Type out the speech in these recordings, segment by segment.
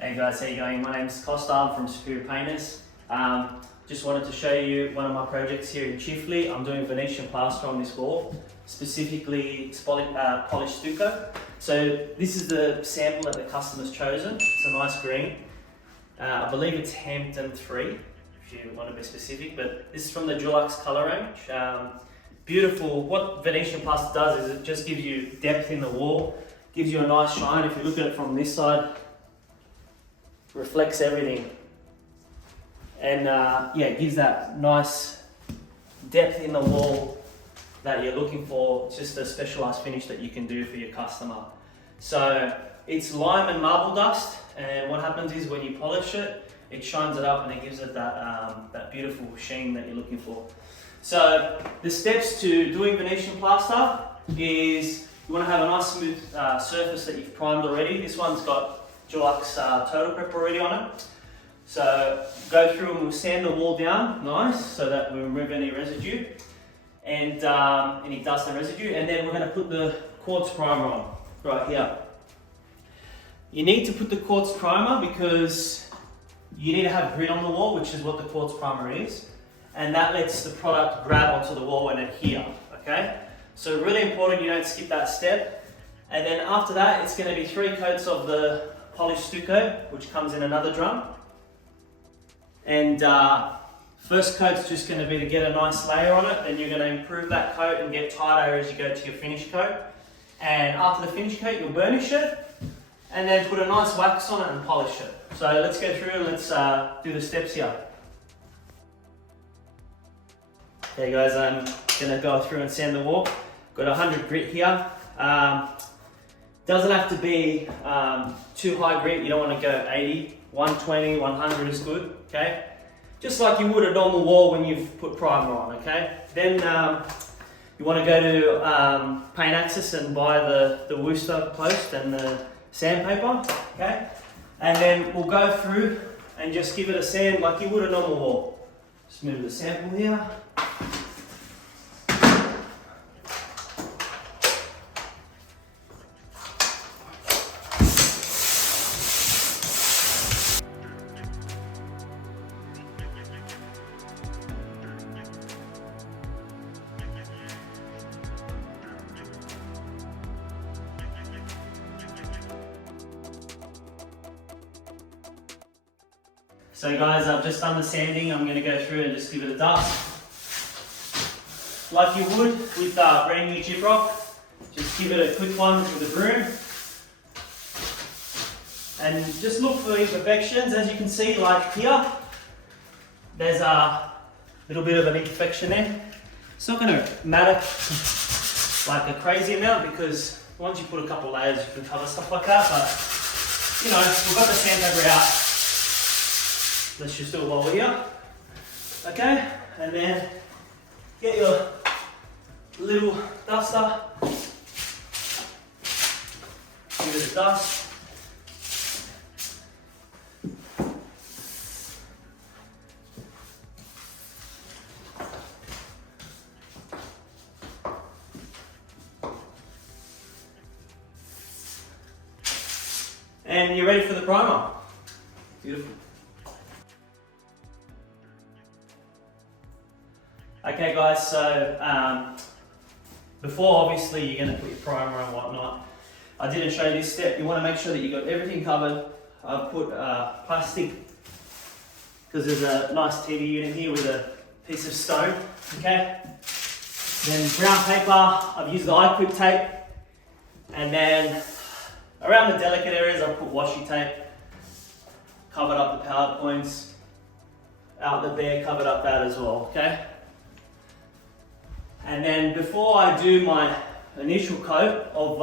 Hey guys, how you going? My name's Costa, I'm from Superior Painters. Just wanted to show you one of my projects here in Chifly. I'm doing Venetian plaster on this wall, specifically polished stucco. So this is the sample that the customer's chosen. It's a nice green. I believe it's Hampton 3, if you want to be specific, but this is from the Juluax colour range. Beautiful. What Venetian plaster does is it just gives you depth in the wall, gives you a nice shine. If you look at it from this side, reflects everything, and yeah, it gives that nice depth in the wall that you're looking for. It's just a specialized finish that you can do for your customer. So it's lime and marble dust, and what happens is when you polish it, it shines it up and it gives it that beautiful sheen that you're looking for. So the steps to doing Venetian plaster is you want to have a nice smooth surface that you've primed already. This one's got Dulux Total Prep already on it. So go through and we'll sand the wall down nice so that we remove any residue and any dust and residue, and then we're going to put the Quartz Primer on right here. You need to put the Quartz Primer because you need to have grit on the wall, which is what the Quartz Primer is, and that lets the product grab onto the wall and adhere, okay? So really important you don't skip that step. And then after that, it's going to be 3 coats of the polished stucco, which comes in another drum. And first coat's just going to be to get a nice layer on it, then you're going to improve that coat and get tighter as you go to your finish coat. And after the finish coat, you'll burnish it and then put a nice wax on it and polish it. So let's go through and let's do the steps here. Okay guys, I'm going to go through and sand the wall. Got 100 grit here. Doesn't have to be too high grit. You don't want to go 80, 120, 100 is good, okay? Just like you would a normal wall when you've put primer on, okay? Then you want to go to PaintAccess and buy the Worcester post and the sandpaper, okay? And then we'll go through and just give it a sand like you would a normal wall. Just move the sample here. So guys, I've just done the sanding. I'm going to go through and just give it a dust. Like you would with brand new chip rock. Just give it a quick one with a broom. And just look for imperfections. As you can see, like here, there's a little bit of an imperfection there. It's not going to matter like a crazy amount because once you put a couple layers, you can cover stuff like that. But you know, we've got the sandpaper out. Let's just do it while we're here. Okay, and then get your little duster, give it a dust. And you're ready for the primer. Beautiful. Okay guys, so before obviously you're going to put your primer and whatnot, I didn't show you this step. You want to make sure that you've got everything covered. I've put plastic, because there's a nice TV unit here with a piece of stone, okay? Then brown paper, I've used the eye-clip tape, and then around the delicate areas I've put washi tape, covered up the PowerPoints, out the bare, covered up that as well, okay? And then before I do my initial coat of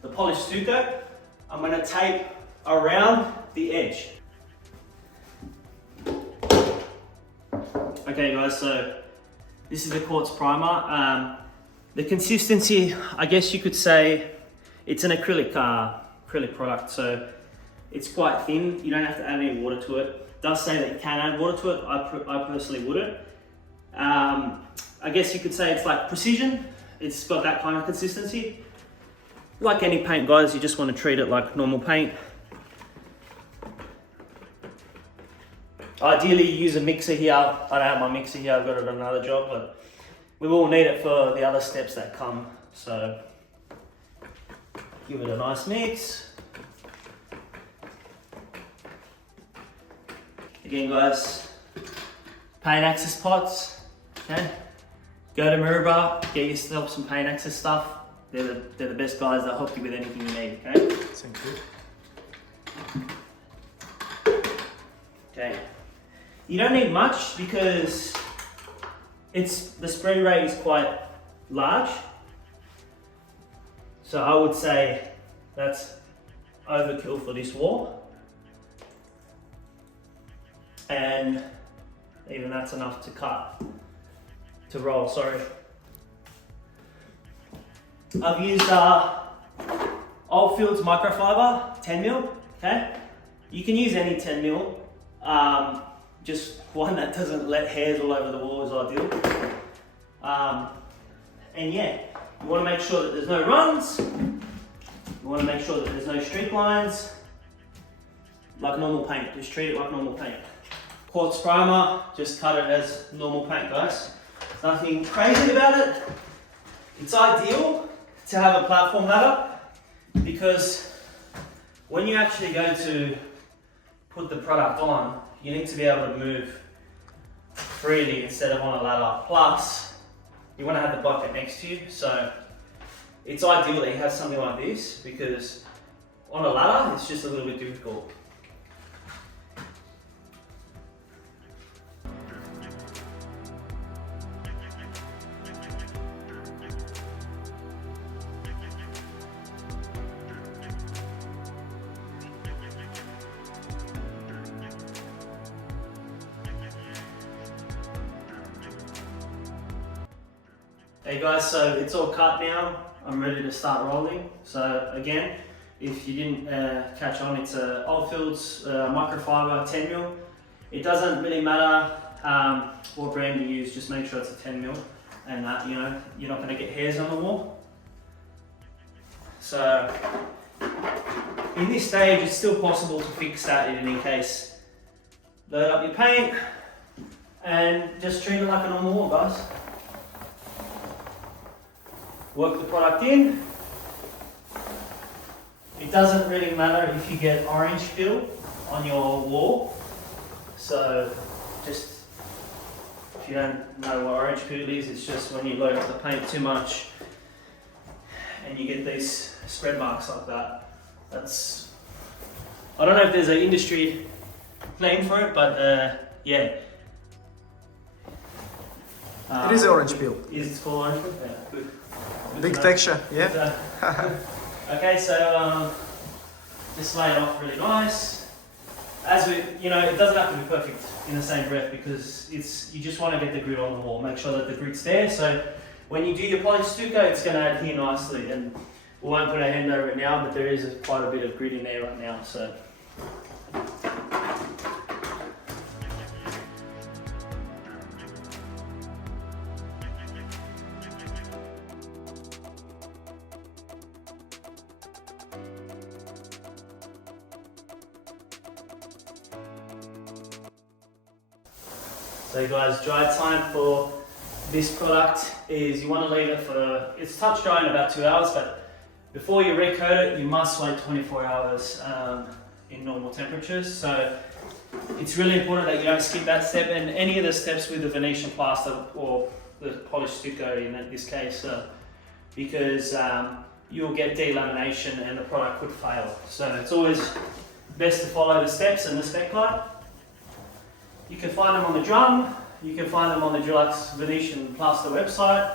the polished stucco, I'm going to tape around the edge. Okay guys, so this is the Quartz Primer. The consistency, I guess you could say, it's an acrylic product, so it's quite thin. You don't have to add any water to it. It does say that you can add water to it. I personally wouldn't. I guess you could say it's like precision. It's got that kind of consistency. Like any paint, guys, you just want to treat it like normal paint. Ideally, you use a mixer here. I don't have my mixer here, I've got it on another job, but we will need it for the other steps that come. So, give it a nice mix. Again, guys, PaintAccess pots, okay? Go to Mirror, get yourself some PaintAccess stuff. They're the best guys, they'll help you with anything you need, okay? Sounds good. Okay. You don't need much because the spray rate is quite large. So I would say that's overkill for this wall. And even that's enough to roll, sorry. I've used Oldfield's microfiber 10mm, okay? You can use any 10mm. Just one that doesn't let hairs all over the wall is ideal. And yeah, you want to make sure that there's no runs. You want to make sure that there's no streak lines. Like normal paint, just treat it like normal paint. Quartz primer, just cut it as normal paint, guys. There's nothing crazy about it. It's ideal to have a platform ladder because when you actually go to put the product on, you need to be able to move freely instead of on a ladder. Plus, you want to have the bucket next to you, so it's ideal that you have something like this because on a ladder, it's just a little bit difficult. Hey guys, so it's all cut now. I'm ready to start rolling. So again, if you didn't catch on, it's a Oldfield's microfiber 10mm. It doesn't really matter what brand you use, just make sure it's a 10mm and that you're not going to get hairs on the wall. So in this stage, it's still possible to fix that in any case. Load up your paint and just treat it like a normal wall, guys. Work the product in. It doesn't really matter if you get orange peel on your wall. So just, if you don't know what orange peel is, it's just when you load up the paint too much and you get these spread marks like that. That's, I don't know if there's an industry claim for it, but yeah. It is orange peel. Is it called orange peel? Yeah, good. Big texture, yeah. Okay, so just lay it off really nice. As we, it doesn't have to be perfect in the same breath because you just want to get the grit on the wall. Make sure that the grit's there. So when you do your polished stucco, it's going to adhere nicely. And we won't put our hand over it now, but there is quite a bit of grit in there right now. So. So guys, dry time for this product is you want to leave it for, it's touch dry in about 2 hours, but before you recoat it, you must wait 24 hours in normal temperatures. So it's really important that you don't skip that step and any of the steps with the Venetian plaster or the polished stucco in this case, because you'll get delamination and the product could fail. So it's always best to follow the steps and the spec guide. You can find them on the drum, you can find them on the Juluax Venetian Plaster website.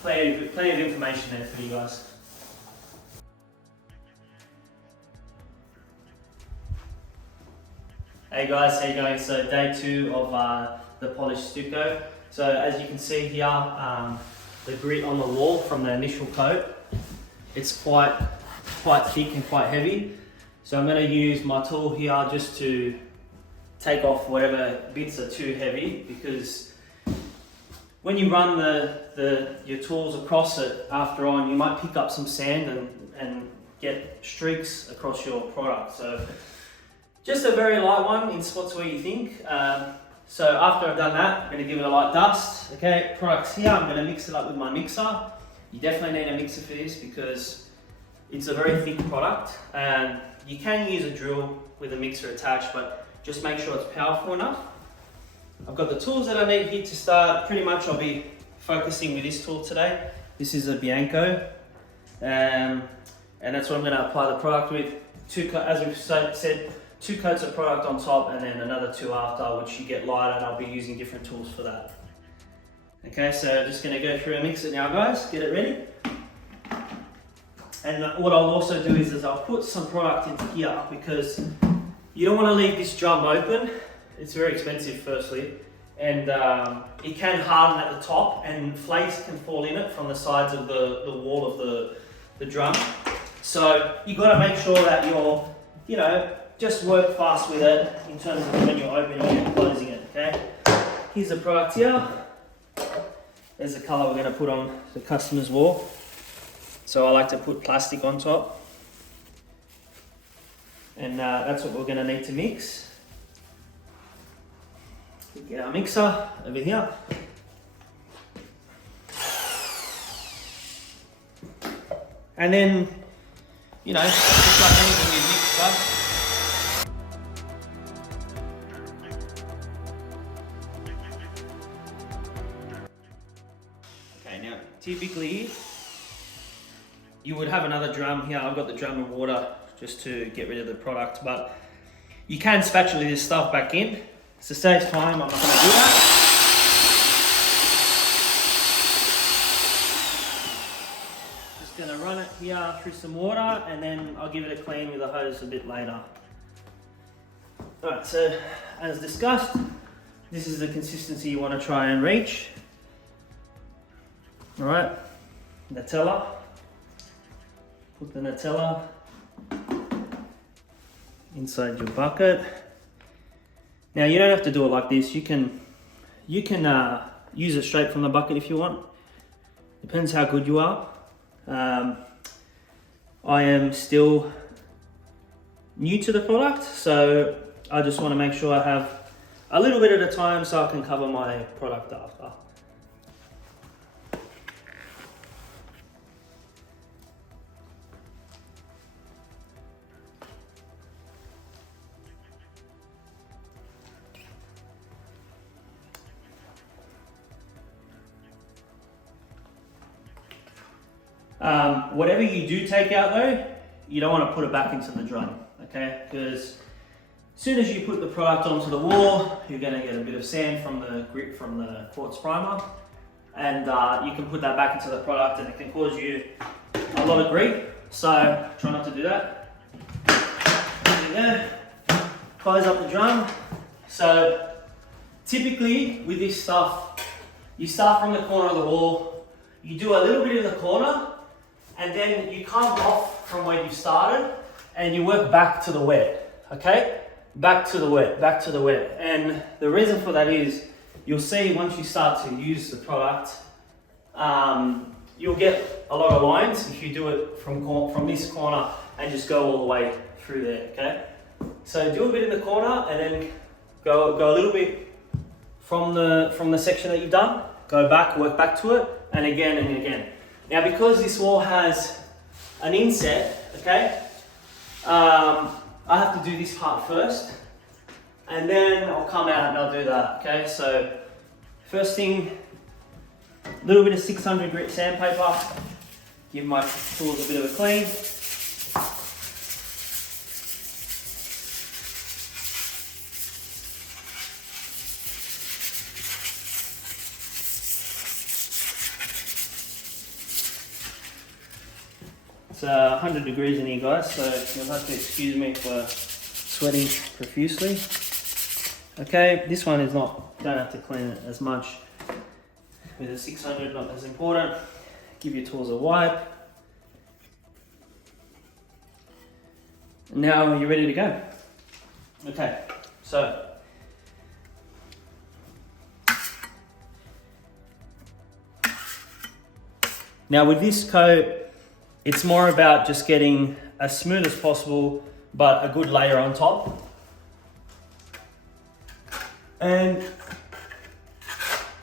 Plenty of information there for you guys. Hey guys, how you going? So day 2 of the polished stucco. So as you can see here, the grit on the wall from the initial coat, it's quite thick and quite heavy. So I'm going to use my tool here just to take off whatever bits are too heavy, because when you run your tools across it after on, you might pick up some sand and get streaks across your product. So just a very light one in spots where you think. So after I've done that, I'm going to give it a light dust. Okay, products here, I'm going to mix it up with my mixer. You definitely need a mixer for this because it's a very thick product. You can use a drill with a mixer attached, but just make sure it's powerful enough. I've got the tools that I need here to start. Pretty much I'll be focusing with this tool today. This is a Bianco, and that's what I'm going to apply the product with. As we've said, 2 coats of product on top and then another 2 after, which you get lighter, and I'll be using different tools for that. Okay, so just going to go through and mix it now, guys. Get it ready. And what I'll also do is I'll put some product into here, because you don't want to leave this drum open. It's very expensive, firstly, and it can harden at the top, and flakes can fall in it from the sides of the wall of the drum. So you got to make sure that you're, just work fast with it in terms of when you're opening and closing it. Okay. Here's the product here. There's the colour we're going to put on the customer's wall. So I like to put plastic on top, and that's what we're going to need to mix. Get our mixer over here. And then, just like anything you mix, guys. Okay, now typically you would have another drum here. I've got the drum of water just to get rid of the product, but you can spatula this stuff back in. To save time, I'm not going to do that. Just going to run it here through some water, and then I'll give it a clean with a hose a bit later. Alright, so as discussed, this is the consistency you want to try and reach. Alright, Nutella. Put the Nutella inside your bucket. Now you don't have to do it like this. You can use it straight from the bucket if you want. Depends how good you are. I am still new to the product, so I just want to make sure I have a little bit at a time so I can cover my product after. Whatever you do take out though, you don't want to put it back into the drum, okay? Because as soon as you put the product onto the wall, you're going to get a bit of sand from the grit from the Quartz Primer, and you can put that back into the product and it can cause you a lot of grief, so try not to do that. There you go. Close up the drum. So typically with this stuff, you start from the corner of the wall, you do a little bit in the corner, and then you come off from where you started and you work back to the wet, okay? Back to the wet, back to the wet. And the reason for that is, you'll see once you start to use the product, you'll get a lot of lines if you do it from this corner and just go all the way through there, okay? So do a bit in the corner and then go a little bit from the section that you've done, go back, work back to it, and again and again. Now because this wall has an inset, okay, I have to do this part first, and then I'll come out and I'll do that, okay? So first thing, a little bit of 600 grit sandpaper, give my tools a bit of a clean. It's 100 degrees in here, guys, so you'll have to excuse me for sweating profusely. Okay, this one is not, don't have to clean it as much. With a 600, not as important. Give your tools a wipe. Now you're ready to go. Okay, so now with this coat, it's more about just getting as smooth as possible, but a good layer on top. And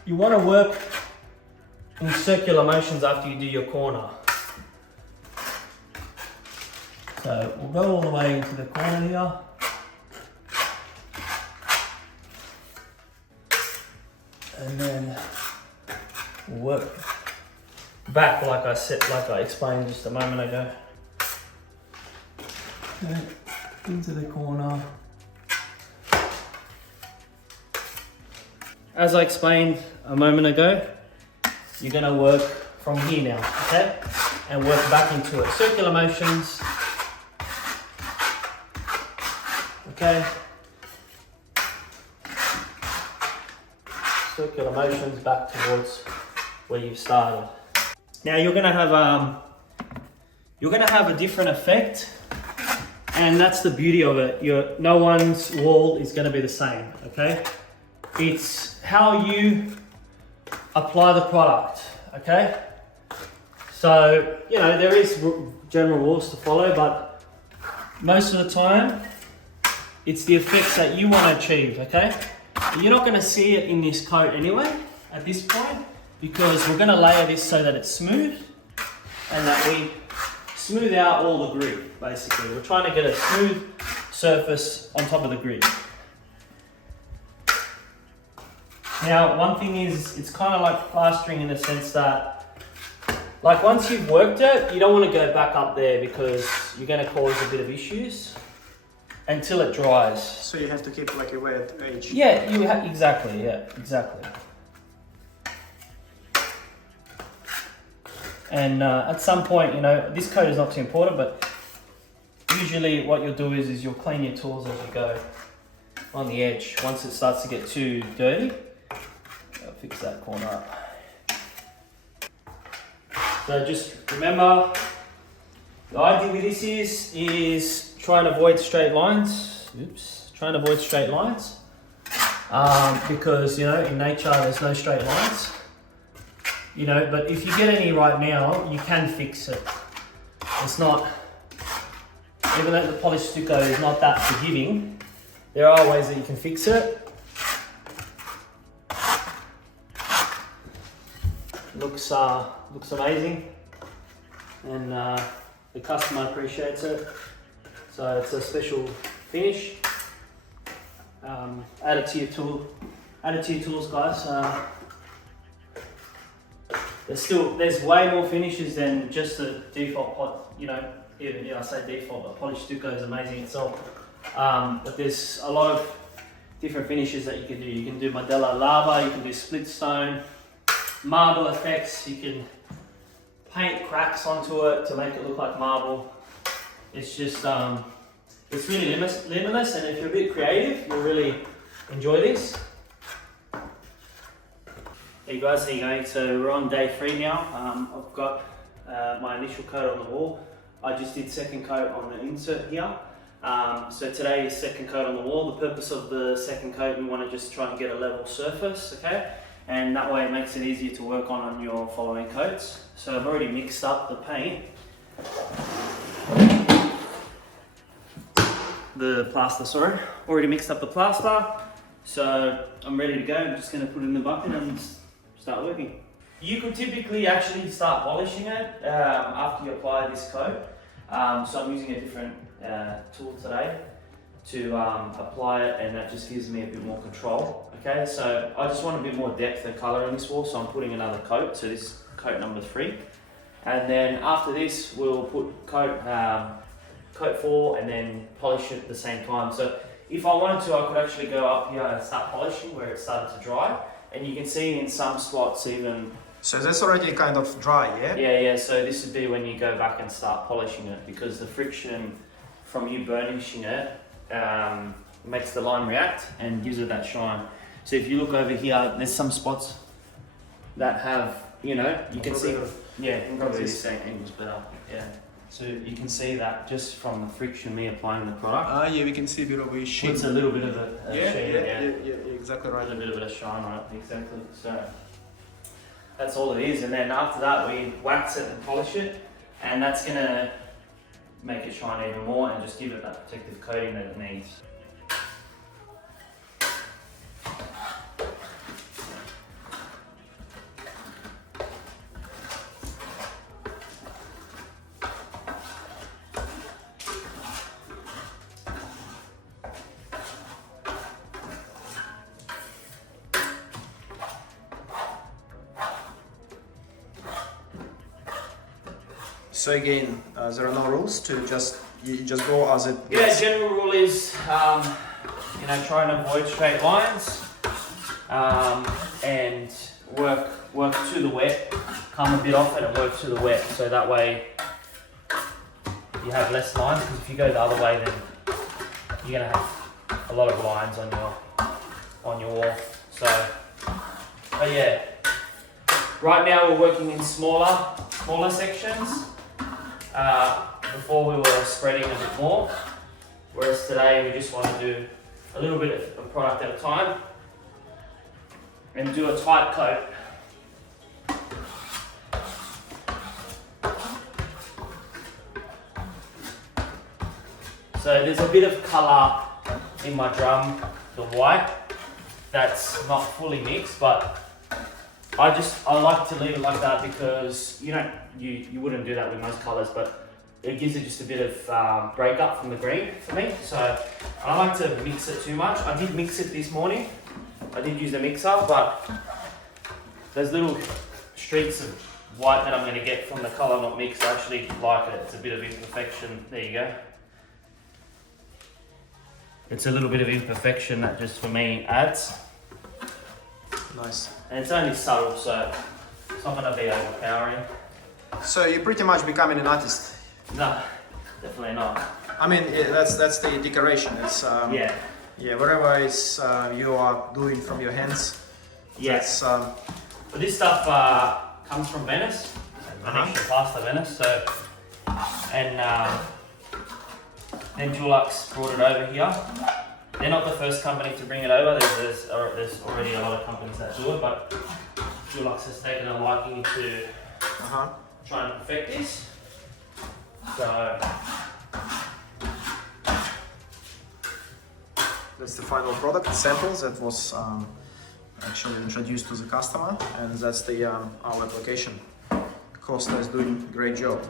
you want to work in circular motions after you do your corner. So we'll go all the way into the corner here. And then we'll work back like I explained just a moment ago. Okay, into the corner. As I explained a moment ago, you're going to work from here now, okay? And work back into it. Circular motions. Okay. Circular motions back towards where you've started. Now you're going to have a different effect, and that's the beauty of it. No one's wall is going to be the same, okay? It's how you apply the product, okay? So, there is general rules to follow, but most of the time, it's the effects that you want to achieve, okay? You're not going to see it in this coat anyway, at this point, because we're going to layer this so that it's smooth, and that we smooth out all the grit, basically. We're trying to get a smooth surface on top of the grit. Now, one thing is, it's kind of like plastering in the sense that, like once you've worked it, you don't want to go back up there because you're going to cause a bit of issues until it dries. So you have to keep like a wet edge. Yeah, exactly, exactly. And at some point, this coat is not too important, but usually what you'll do is you'll clean your tools as you go on the edge. Once it starts to get too dirty, I'll fix that corner up. So just remember, the idea with this is try and avoid straight lines. Try and avoid straight lines. Because, in nature there's no straight lines. But if you get any right now, you can fix it. It's not, even though the polished stucco is not that forgiving, there are ways that you can fix it. Looks amazing, and the customer appreciates it. So it's a special finish. Add it to your tools, guys. There's way more finishes than just the default pot. I say default, but polished stucco is amazing itself. But there's a lot of different finishes that you can do. You can do Modella lava, you can do split stone, marble effects. You can paint cracks onto it to make it look like marble. It's just it's really limitless, and if you're a bit creative, you'll really enjoy this. Hey guys, how you going? So we're on day 3 now. I've got my initial coat on the wall. I just did second coat on the insert here. So today is second coat on the wall. The purpose of the second coat, we want to just try and get a level surface, okay? And that way it makes it easier to work on your following coats. So I've already mixed up the paint. The plaster, sorry. Already mixed up the plaster. So I'm ready to go. I'm just going to put it in the bucket and start working. You could typically actually start polishing it after you apply this coat. So I'm using a different tool today to apply it, and that just gives me a bit more control. Okay, so I just want a bit more depth of colour in this wall, so I'm putting another coat. So this is coat number 3. And then after this, we'll put coat 4 and then polish it at the same time. So if I wanted to, I could actually go up here and start polishing where it started to dry. And you can see in some spots even... So that's already kind of dry, yeah? Yeah, so this would be when you go back and start polishing it, because the friction from you burnishing it makes the line react and gives it that shine. So if you look over here, there's some spots that have, you know, you can see, yeah, probably this angle's better, yeah. So you can see that just from the friction me applying the product. Yeah, we can see a bit of a sheen. Puts a little bit of a sheen, yeah, exactly right. a little bit of shine on it, exactly. So that's all it is, and then after that we wax it and polish it, and that's gonna make it shine even more and just give it that protective coating that it needs. So again, there are no rules to you just go as it Yeah, gets. general rule is, you know, try and avoid straight lines, and work to the wet, come a bit off it and work to the wet, so that way you have less lines, because if you go the other way then you're going to have a lot of lines on your wall. So, but yeah, right now we're working in smaller sections. Before we were spreading a bit more, whereas today we just want to do a little bit of product at a time and do a tight coat. So there's a bit of colour in my drum, the white, that's not fully mixed, but I like to leave it like that because you wouldn't do that with most colours, but it gives it just a bit of breakup from the green for me. So I don't like to mix it too much. I did mix it this morning. I did use a mixer, but those little streaks of white that I'm going to get from the colour not mixed, I actually like it. It's a bit of imperfection. There you go. It's a little bit of imperfection that just for me adds. Nice. And it's only subtle, so it's not going to be overpowering. So you're pretty much becoming an artist. No, definitely not. I mean, that's the decoration. It's Yeah. yeah, whatever is you are doing from your hands. Yes. That's, But this stuff comes from Venice, Venetian Plaster Venice. So, and then Dulux brought it over here. They're not the first company to bring it over. There's already a lot of companies that do it, but Juluax has taken a liking to trying to perfect this. So that's the final product samples that was actually introduced to the customer, and that's the our application. Costa is doing a great job.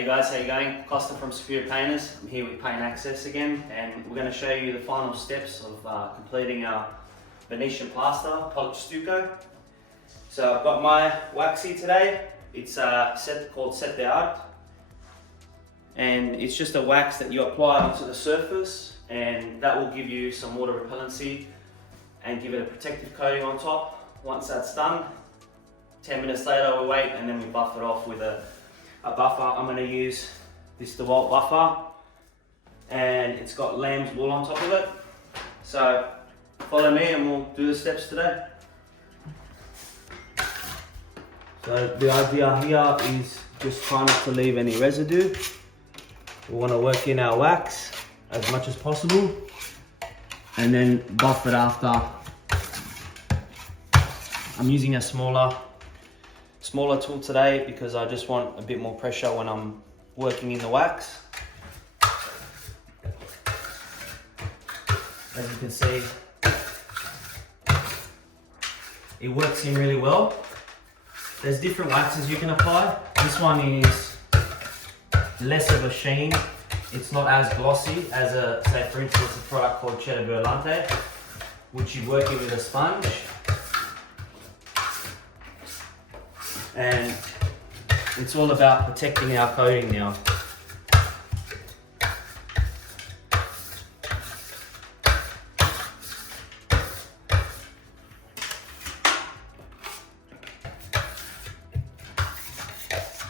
hey guys, how you going? Costa from Superior Painters. I'm here with PaintAccess again, and we're going to show you the final steps of completing our Venetian plaster polished stucco. So I've got my waxy today. It's called Set the Art, and it's just a wax that you apply onto the surface, and that will give you some water repellency and give it a protective coating on top. Once that's done, 10 minutes later we wait, and then we buff it off with a buffer. I'm going to use this DeWalt buffer, and it's got lamb's wool on top of it. So follow me and we'll do the steps today. So the idea here is just try not to leave any residue. We want to work in our wax as much as possible and then buff it after. I'm using a smaller tool today because I just want a bit more pressure when I'm working in the wax. As you can see, it works in really well. There's different waxes you can apply. This one is less of a sheen. It's not as glossy as say for instance a product called Cheddar Burlante, which you work in with a sponge. And it's all about protecting our coating now.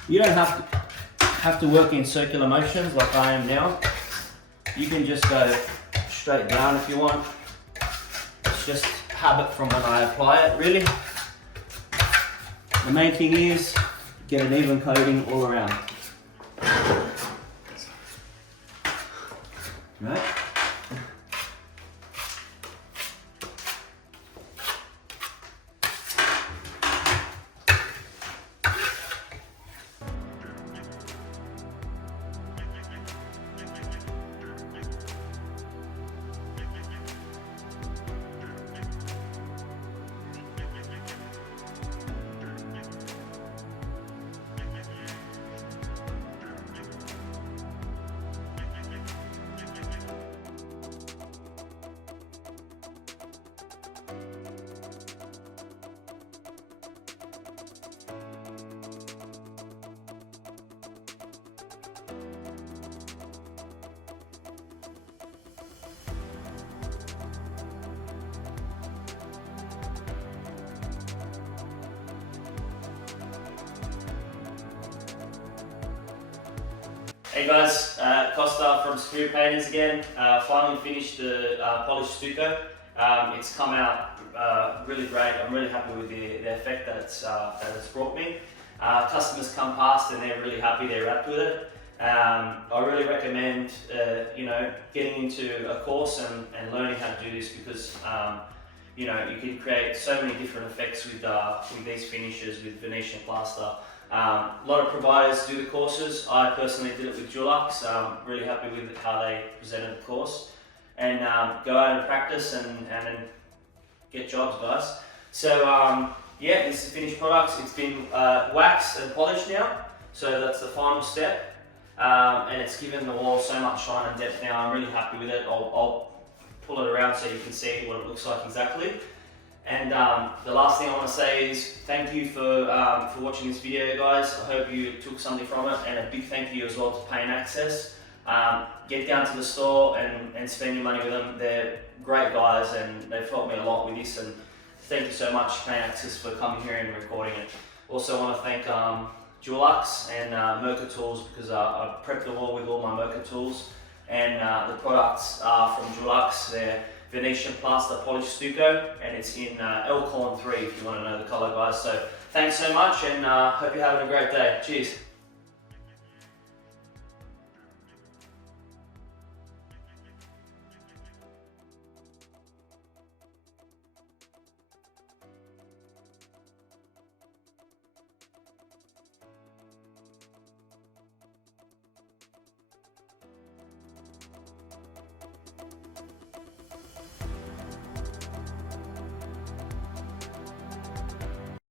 You don't have to work in circular motions like I am now. You can just go straight down if you want. It's just habit from when I apply it, really. The main thing is get an even coating all around. Right? Hey guys, Costa from Superior Painters again. Finally finished the polished Stucco. It's come out really great. I'm really happy with the effect that it's brought me. Customers come past and they're really happy, they're wrapped with it. I really recommend getting into a course and learning how to do this because you can create so many different effects with these finishes with Venetian plaster. A lot of providers do the courses. I personally did it with Juluax. Really happy with how they presented the course. And go out and practice and get jobs, guys. So yeah, this is the finished product. It's been waxed and polished now. So that's the final step. And it's given the wall so much shine and depth now. I'm really happy with it. I'll pull it around so you can see what it looks like exactly. And the last thing I want to say is thank you for watching this video, guys. I hope you took something from it, and a big thank you as well to PaintAccess. Get down to the store and spend your money with them. They're great guys and they've helped me a lot with this, and thank you so much PaintAccess for coming here and recording it. Also want to thank Juluax and Merca tools because I prepped the wall with all my Merca tools, and the products are from Juluax. They're Venetian Plaster Polished Stucco, and it's in Elkhorn 3 if you want to know the colour, guys. So thanks so much, and hope you're having a great day. Cheers.